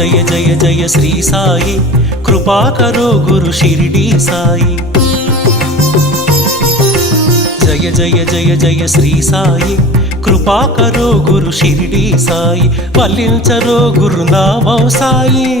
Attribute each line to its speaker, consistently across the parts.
Speaker 1: జయ జయ జయ శ్రీ సాయి. కృపాకరో గురు షిరిడి సాయి. జయ జయ జయ జయ శ్రీ సాయి. కృపాకరో గురు షిరిడి సాయి. వల్లించరో గురునామం సాయి.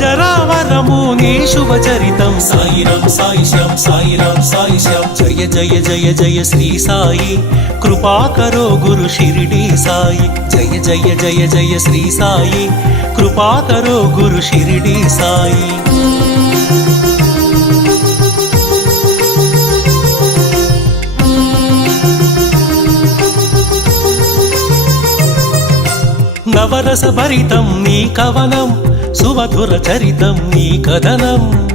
Speaker 1: నీ శుభచరితం సాయిరం సాయి శ్యాం సాయిరం సాయి శ్యాం జయ జయ జయ జయ శ్రీ సాయి. కృపాకరో గురు షిరిడి సాయి. జయ జయ జయ జయ శ్రీ సాయి. కృపాకరో గురు షిరిడి సాయి. నవరస భరితం నీ కవనం. సుమధుర చరితం నీ కథనం.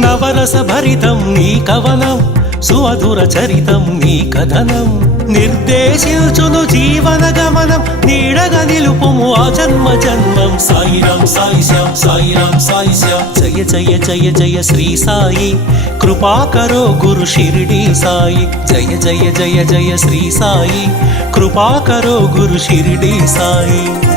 Speaker 1: నవరస భరితం నీ కవనం. సుమధుర చరితం నీ కథనం. నిర్దేశించును జీవన గమనం. నీడగ నిలుపుము ఆ జన్మ జన్మం. సాయిరాం సాయి శ్యాం సాయిరాం సాయి శ్యాం జయ జయ జయ జయ శ్రీ సాయి. కృపాకరో గురు షిరిడి సాయి. జయ జయ జయ జయ శ్రీ సాయి. కృపాకరో గురు షిరిడి సాయి.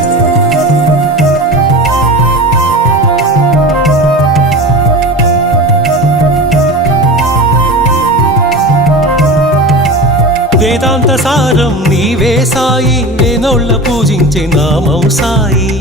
Speaker 1: సారం నీవే సాయి వేనోళ్ళ పూజించే నామం సాయి.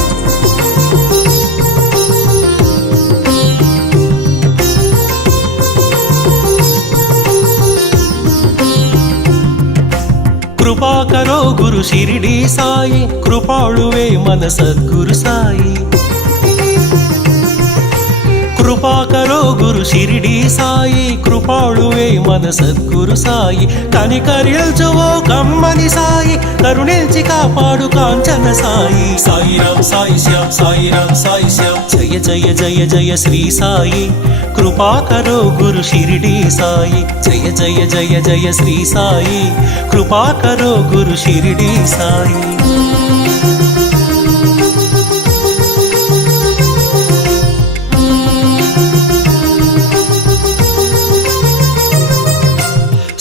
Speaker 1: కృపాకరో గురు షిరిడి సాయి కృపాళువే మన సద్గురు సాయి. కృపాకరో గురు షిరిడి సాయి కృపాళువే మన సద్గురు సాయి. కనికరిల్చువో కమ్మని సాయి కరుణించి కాపాడు కాంచన సాయి. సాయి రామ్ సాయి శ్యామ్ సాయి రామ్ సాయి శ్యామ్. జయ జయ జయ జయ శ్రీ సాయి. కృపాకరో గురు షిరిడి సాయి. జయ జయ జయ జయ శ్రీ సాయి. కృపాకరో గురు షిరిడి సాయి.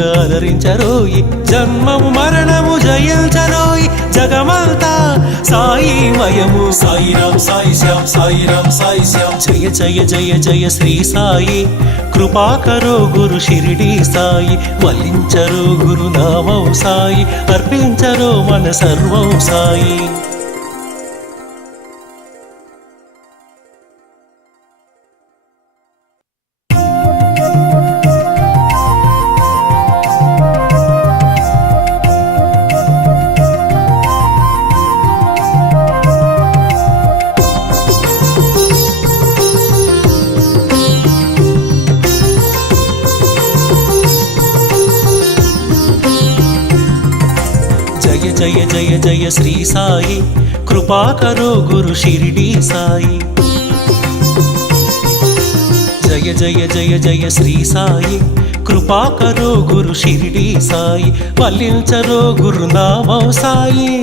Speaker 1: విందుగా అలరించరోయి జన్మము మరణము జయించరోయి. జగమంతా సాయి మయము. సాయిరాం సాయి శ్యాం సాయిరాం సాయి శ్యాం జయ జయ జయ జయ శ్రీ సాయి. కృపాకరో గురు షిరిడి సాయి. వల్లించరో గురునామం సాయి. అర్పించరో మన సర్వం సాయి. జయ జయ జయ శ్రీ సాయి. కృపాకరో గురు షిరిడి సాయి. జయ జయ జయ జయ శ్రీ సాయి. కృపాకరో గురు షిరిడి సాయి. వల్లించరో గురునామం సాయి.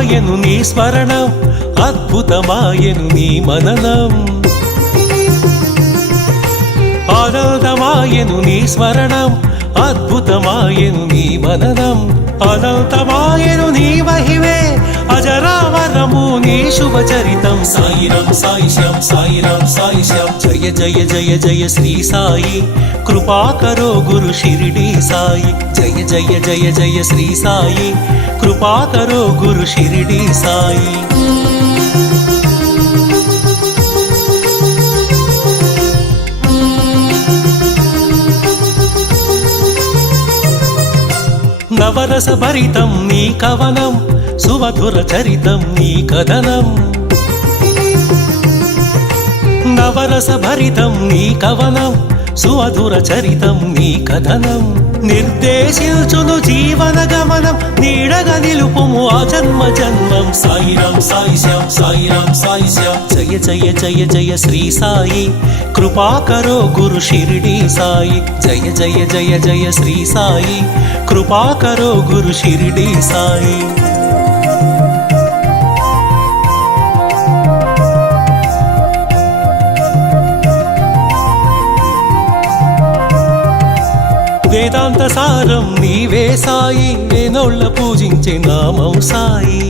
Speaker 1: ఆనందమాయను నీ స్మరణం అద్భుతమాయను నీ మననం. అనంతమాయను నీ స్మరణం అద్భుతమాయను నీ మననం. అనంతమాయను నీ మహిమే అజరావరము నీ శుభచరితం సాయిరం సాయిశ్యం సాయిరం సాయిశ్యం జయ జయ జయ జయ శ్రీ సాయి కృపాకరో గురు షిరిడి సాయి జయ జయ జయ జయ శ్రీ సాయి కృపాకరో గురు షిరిడి సాయి నవరస భరితం నీ కవనం సుమధుర చరితం నీ కథనం. నవరస భరితం నీ కవనం. సుమధుర చరితం నీ కథనం. నిర్దేశించును జీవన గమనం. నీడగ నిలుపుము ఆ జన్మ జన్మం. సాయిరాం సాయి శ్యాం సాయిరాం సాయి శ్యాం జయ జయ జయ జయ శ్రీ సాయి. కృపాకరో గురు షిరిడి సాయి. జయ జయ జయ జయ శ్రీ సాయి. కృపాకరో గురు షిరిడి సాయి. వేదాంత సారం నీవే సాయి వేనోళ్ళ పూజించే నామం సాయి.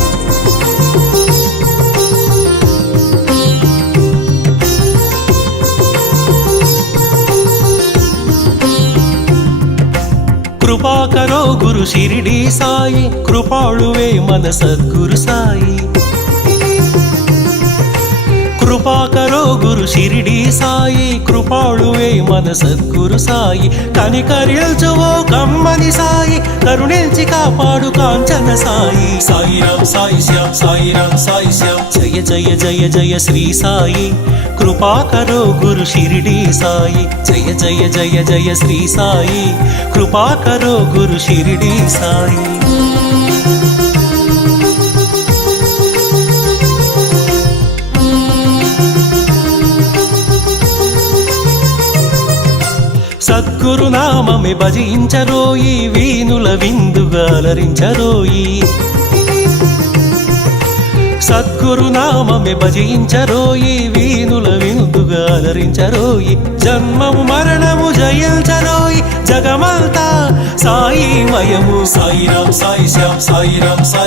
Speaker 1: కృపాకరో గురు షిరిడి సాయి కృపాళువే మన సద్గురు సాయి. కృపాకరో గురు షిరిడి సాయి కృపాళువే మన సద్గురు సాయి. కనికరిల్చువో కమ్మని సాయి కరుణించి కాపాడు కాంచన సాయి. సాయి రామ్ సాయి శ్యామ్ సాయి రామ్ సాయి శ్యామ్. జయ జయ జయ జయ శ్రీ సాయి. కృపాకరో గురు షిరిడి సాయి. జయ జయ జయ జయ శ్రీ సాయి. కృపాకరో గురు షిరిడి సాయి. గురునామమే భజించరోయి వీణుల విందుగా సద్గురునామమే భజించరోయి వీణుల విందుగాలరించరోయి జన్మము మరణము జయించరోయి జగమంతా సాయి మయము సాయిరాం సాయి శ్యాం సాయిరాం సాయి